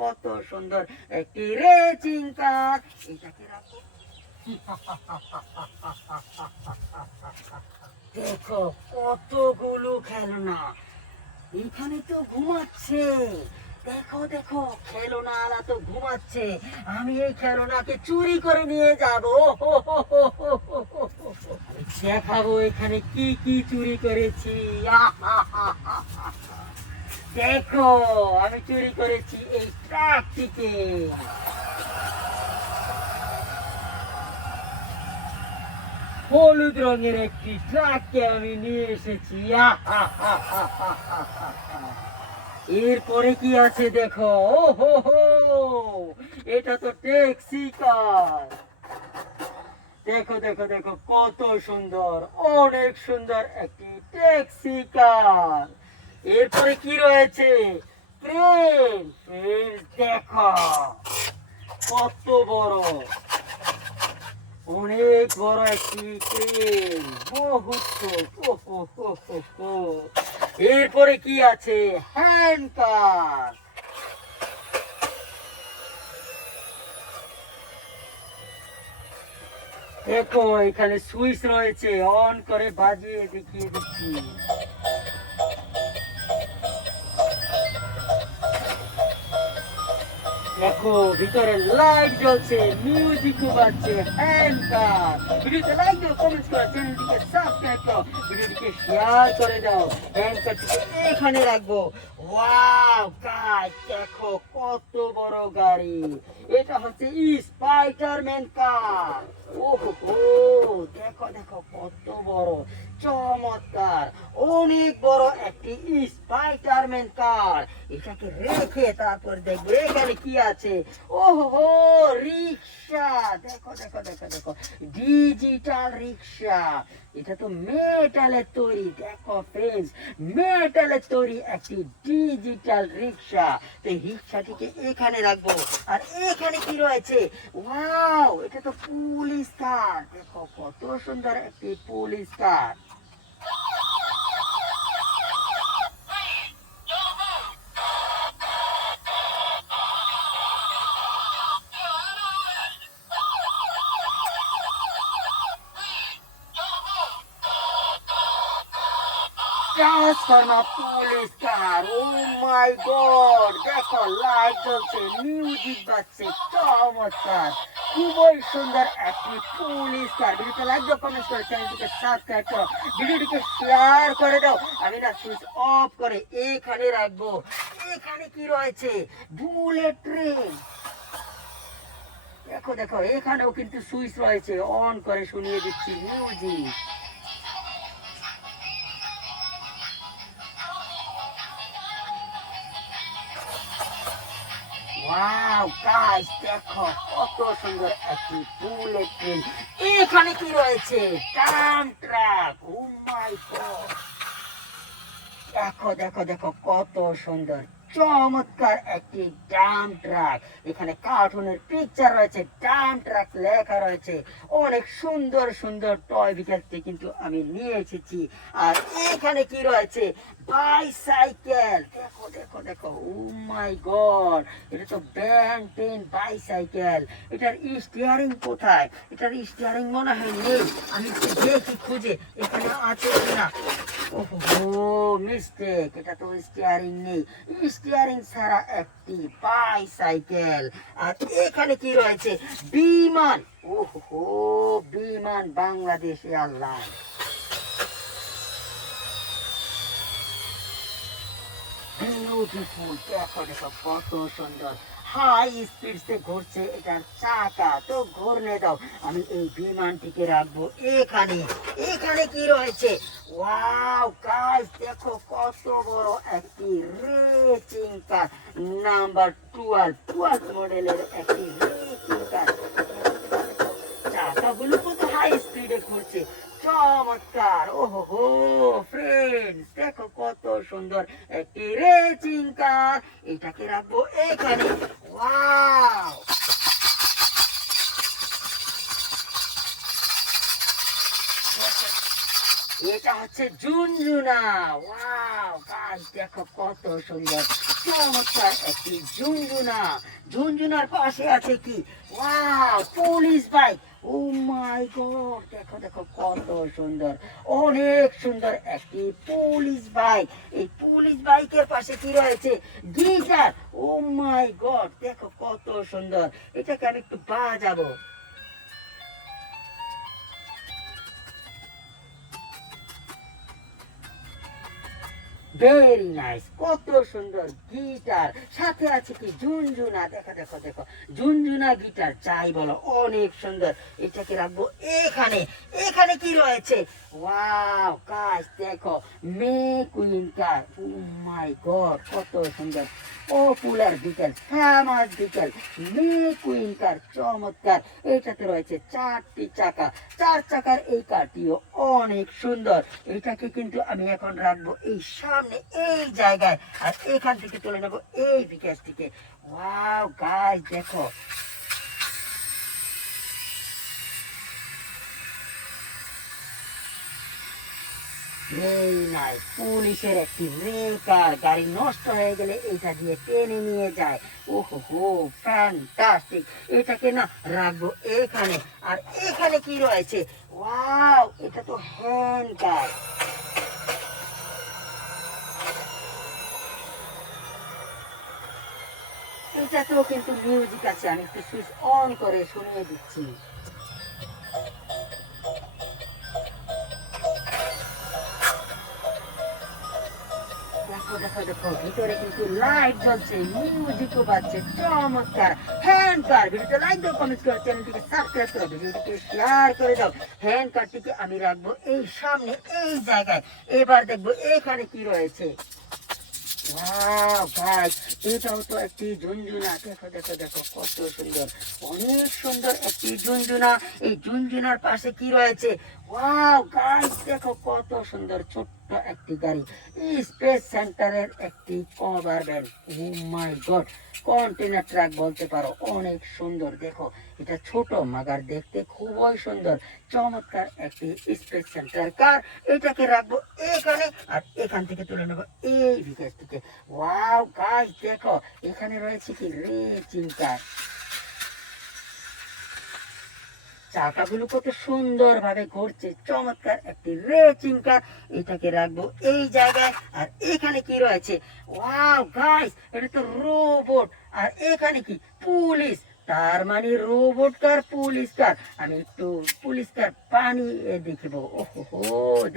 কত সুন্দর একটি রেসিং কার। এটাকে রাখো। দেখো কতগুলো খেলনা, এখানে তো ঘুমাচ্ছে। দেখো দেখো খেলনারা তো ঘুমাচ্ছে, আমি এই খেলনাকে চুরি করে নিয়ে যাব। দেখাবো এখানে কি কি চুরি করেছি। দেখো আমি চুরি করেছি এই ট্রাকটিকে। হলুদ রঙের একটি ট্রাককে আমি নিয়ে এসেছি। এরপরে কি আছে দেখো, ও হো হো, এটা তো ট্যাক্সি কার। দেখো দেখো দেখো কত সুন্দর, অনেক সুন্দর একটি ট্যাক্সি কার। এরপরে কি রয়েছে, ট্রেন। ট্রেন দেখো কত বড়, অনেক বড় একটি ট্রেন, বহুত। এরপরে কি আছে, হ্যান্ড কার। দেখো এখানে সুইচ রয়েছে, অন করে বাজিয়ে দেখিয়ে দিচ্ছি। দেখো ভিতরে লাইট জ্বলছে, মিউজিকও বাজছে। হ্যান্ড কার। ভিডিওতে লাইক দাও, কমেন্ট করো, চ্যানেলটিকে সাবস্ক্রাইব করো, ভিডিওটিকে শেয়ার করে দাও। হ্যান্ড কারটিকে এখানে রাখবো। ওয়াও গাইস, দেখো কত বড় গাড়ি। এটা হচ্ছে স্পাইডারম্যান কার। ওহো, দেখো দেখো কত বড়, চমৎকার, অনেক বড় একটি স্পাইডারম্যান কার। এটাকে রেখে তারপর দেখবো এখানে কি আছে। ওহো, রিক্সা। দেখো দেখো দেখো দেখো, ডিজিটাল রিক্সা। এটা তো মেটালের তৈরি। দেখো ফ্রেন্ডস, মেটালের তৈরি একটি ডিজিটাল রিক্সা। তো এই রিক্সাটিকে এখানে রাখবো। আর এখানে কি রয়েছে, ওয়াও, এটা তো পুলিশ কার। দেখো কত সুন্দর একটি police car. Transformer police car. Oh my God, দেখো লাইট জ্বলছে, মিউজিক বাজছে, চমৎকার, খুবই সুন্দর একটি পুলিশ কার। ভিডিওতে লাইক দাও, কমেন্ট করো, চ্যানেলটিকে সাবস্ক্রাইব করো, ভিডিওটিকে শেয়ার করে দাও। আমি না সুইচ অফ করে এখানে রাখবো। এখানে কি রয়েছে, বুলেট ট্রেন। দেখো দেখো এখানেও কিন্তু সুইচ রয়েছে, অন করে শুনিয়ে দিচ্ছি মিউজিক। ওয়াও গাইস, দেখো কত সুন্দর একটি বুলেট ট্রেন। এখানে কি রয়েছে, tram truck. O my God, দেখো দেখো দেখো কত সুন্দর, চমৎকার একটি ডাম্প ট্রাক। এখানে কার্টুনের পিকচার রয়েছে, ডাম্প ট্রাক লেখা রয়েছে। অনেক সুন্দর সুন্দর টয় ভেহিকলটি কিন্তু আমি নিয়ে এসেছি। আর এখানে কি রয়েছে, বাইসাইকেল। দেখো দেখো দেখো, ও মাই গড, এটা তো ব্যাং পেন বাইসাইকেল। এটার স্টিয়ারিং কোথায়, এটার স্টিয়ারিং মনে হয় নেই। আমি একটু দেখি খুঁজে এখানে আছে কিনা। ওহো, মিস্টেক, এটা তো স্টিয়ারিং নেই। স্টিয়ারিং ছাড়া একটি বাইসাইকেল। আর এখানে কি রয়েছে, বিমান। ওহো, বিমান বাংলাদেশ এয়ারলাইন্স। বিউটিফুল, দেখো দেখো কত সুন্দর, হাই স্পিড সে ঘুরছে এটার চাকা। তো ঘুরনে দাও, আমি এই বিমানটিকে রাখবো এখানে। এখানে কি রয়েছে, ওয়াও গাইস, দেখো কত বড় একটি রেসিং কার, নাম্বার 12 মডেলের একটি রেসিং কার। চাকাগুলো কত হাই স্পিডে ঘুরছে, চমৎকার। ওহো ফ্রেন্ডস, দেখো কত সুন্দর একটি রেসিং কার। এটাকে রাখবো এখানে। ওয়াও, এটা হচ্ছে ঝুনঝুনা। ওয়াও গাইস, দেখো কত সুন্দর চমৎকার একটি ঝুনঝুনা। ঝুনঝুনার পাশে আছে কি, wow police bike. O my God, দেখো দেখো কত সুন্দর, অনেক সুন্দর একটি পুলিশ বাইক। এই পুলিশ বাইকের পাশে কি রয়েছে, গিটার। ও মাই গড, দেখো কত সুন্দর। এটাকে আমি একটু বাজাবো। ভেরি নাইস, কত সুন্দর গিটার, সাথে আছে কি ঝুনঝুনা। দেখো দেখো দেখো, ঝুনঝুনা গিটার চাই বলো, অনেক সুন্দর। এটাকে রাখবো এখানে। এখানে কি রয়েছে, ওয়াও গাইস দেখো, মে queen car. Oh my god, কত সুন্দর, পপুলার বিকেল, ফেমাস বিকেল, মে কুইন কার, চমৎকার। এটাতে রয়েছে 4টি চাকা, 4 চাকার এই কারটিও অনেক সুন্দর। এটাকে কিন্তু আমি এখন রাখবো এই সামনে এই জায়গায়, আর এখান থেকে তুলে নেবো এই বিকাশটিকে। ওয়াও গাইস দেখো, পুলিশের একটি রেকার, গাড়ি নষ্ট হয়ে গেলে এটা দিয়ে টেনে নিয়ে যায়। ওহো ফ্যান্টাস্টিক। এটাকে না রাখবো এখানে। আর এখানে কি রয়েছে, ওয়াও এটা তো হ্যান্ড কার। এটাতেও কিন্তু মিউজিক আছে, আমি একটু সুইচ অন করে শুনিয়ে দিচ্ছি। দেখো দেখো দেখো, ভিতরে কিন্তু লাইট জ্বলছে, মিউজিকও বাজছে, চমৎকার। হ্যান্ড কার, ভিডিওতে লাইক দাও, কমেন্ট করো, চ্যানেলটিকে সাবস্ক্রাইব করো, ভিডিওটিকে শেয়ার করে দাও। হ্যান্ড কারটিকে আমি রাখবো এই সামনে এই জায়গায়। এবার দেখবো এখানে কি রয়েছে। ওয়াও গাইস, এটাও তো একটি ঝুনঝুনা। দেখো দেখো দেখো কত সুন্দর, অনেক সুন্দর একটি ঝুনঝুনা। এই ঝুনঝুনার পাশে কি রয়েছে, ওয়াও গাইস দেখো কত সুন্দর, ছোট্ট একটি গাড়ি, স্পেস সেন্টারের একটি cover van. O my god, container truck বলতে পারো, অনেক সুন্দর। দেখো এটা ছোট মাগার দেখতে খুবই সুন্দর, চমৎকার একটি স্পেস সেন্টার কার। এটাকে রাখবো এখানে, আর এখান থেকে তুলে নেবো এই ভিকেজটিকে। ওয়াও গাইস দেখো, এখানে রয়েছে কি রেসিং কার। চাকাগুলো কত সুন্দর ভাবে ঘুরছে, চমৎকার একটি রেসিং কার। এটাকে রাখবো এই জায়গায়। আর এখানে কি রয়েছে, ওয়াও গাইস এটা তো রোবট। আর এখানে কি, পুলিশ, তার মানে রোবট কার পুলিশ কার। আমি একটু পুলিশ কার পানি দেখবো। ওহো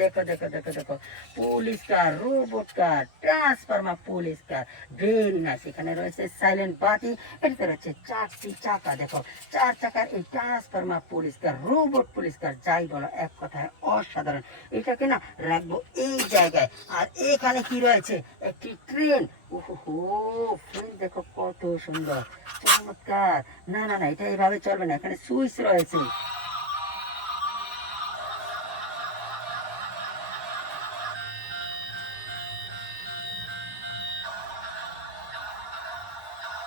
দেখো দেখো দেখো দেখো, police car, robot car, transformer police car, very nice. এখানে রয়েছে সাইলেন্ট বাতি। এটাতে রয়েছে 4টি চাকা। দেখো 4 চাকার এই transformer police car, robot police কার, যাই বলো এক কথায় অসাধারণ। এটাকে না রাখবো এই জায়গায়। আর এখানে কি রয়েছে, একটি ট্রেন। ওহো ফ্রেন্ড দেখো কত সুন্দর, চমৎকার। না না না, এটা এইভাবে চলবে না, এখানে সুইচ রয়েছে।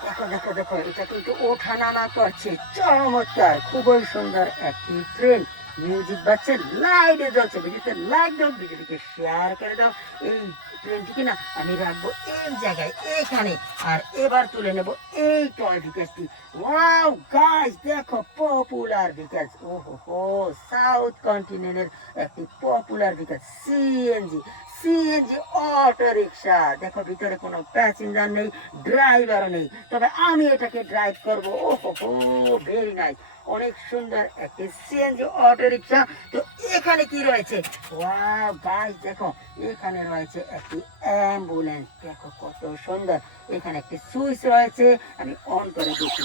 দেখো দেখো দেখো, এটা কিন্তু ওঠা নামা করছে, চমৎকার, খুবই সুন্দর একটি ট্রেন। মিউজিক বাজছে, লাইটে জ্বলছে, ভিডিওতে লাইক দাও, ভিডিওটিকে শেয়ার করে দাও। এই ট্রেনটিকে না আমি রাখবো এই জায়গায় এখানে। আর এবার তুলে নেব এই টয় ভিকেজটি। ওয়াও গাইস দেখো, পপুলার ভিকেজ। ওহো সাউথ কন্টিনেন্টের একটি popular vehicle, CNG. CNG auto rickshaw. দেখো ভিতরে কোনো প্যাসেঞ্জার নেই, ড্রাইভারও নেই, তবে আমি এটাকে ড্রাইভ করবো। ওহো ভেরি নাইস, অনেক সুন্দর একটি সিএনজি অটো রিক্সা। তো এখানে কি রয়েছে, ওয়াও গাইস দেখো, এখানে রয়েছে একটি অ্যাম্বুলেন্স। দেখো কত সুন্দর, এখানে একটি সুইচ রয়েছে, আমি অন করে দিচ্ছি।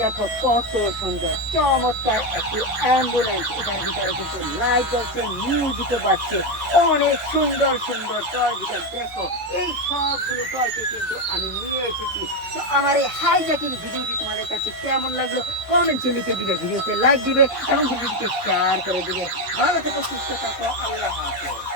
দেখো কত সুন্দর, চমৎকার একটি অ্যাম্বুলেন্স। এটার ভিতরে কিন্তু লাইট জ্বলছে, মিউজিকও বাজছে, অনেক সুন্দর সুন্দর টয় ভিতর। দেখো এই সবগুলো টয়কে কিন্তু আমি নিয়ে এসেছি। তো আমার এই হাইজ্যাকিং ভিডিওটি তোমাদের কাছে কেমন লাগলো কমেন্টে লিখে দিবে, ভিডিওতে লাইক দিবে এবং ভিডিওটিকে শেয়ার করে দিবে। ভালো থেকো, সুস্থ থাকো, আল্লাহ হাফেজ।